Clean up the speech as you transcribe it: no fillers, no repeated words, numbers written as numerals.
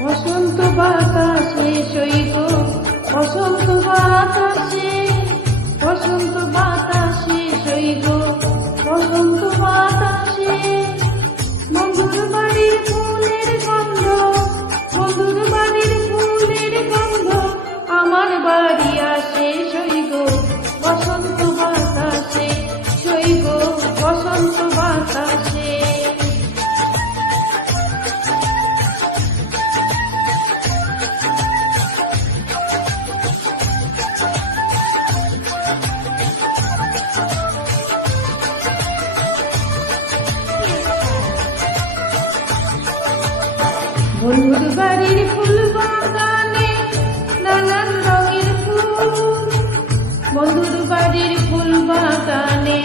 বসন্ত বাতাসে সইব, বসন্ত বাতাসে, বসন্ত বাতাসে সইব, বসন্ত বাতাসে। বন্ধুর বাড়ির ফুলের গন্ধ, বন্ধুর বাড়ির ফুলের গন্ধ আমার বাড়ি আসে সইব, বসন্ত বাতাসে সইব, বসন্ত বাতাসে। বন্ধুর বাড়ির ফুল বাগানে নানান রঙের ফুল, বন্ধুর বাড়ির ফুল বাগানে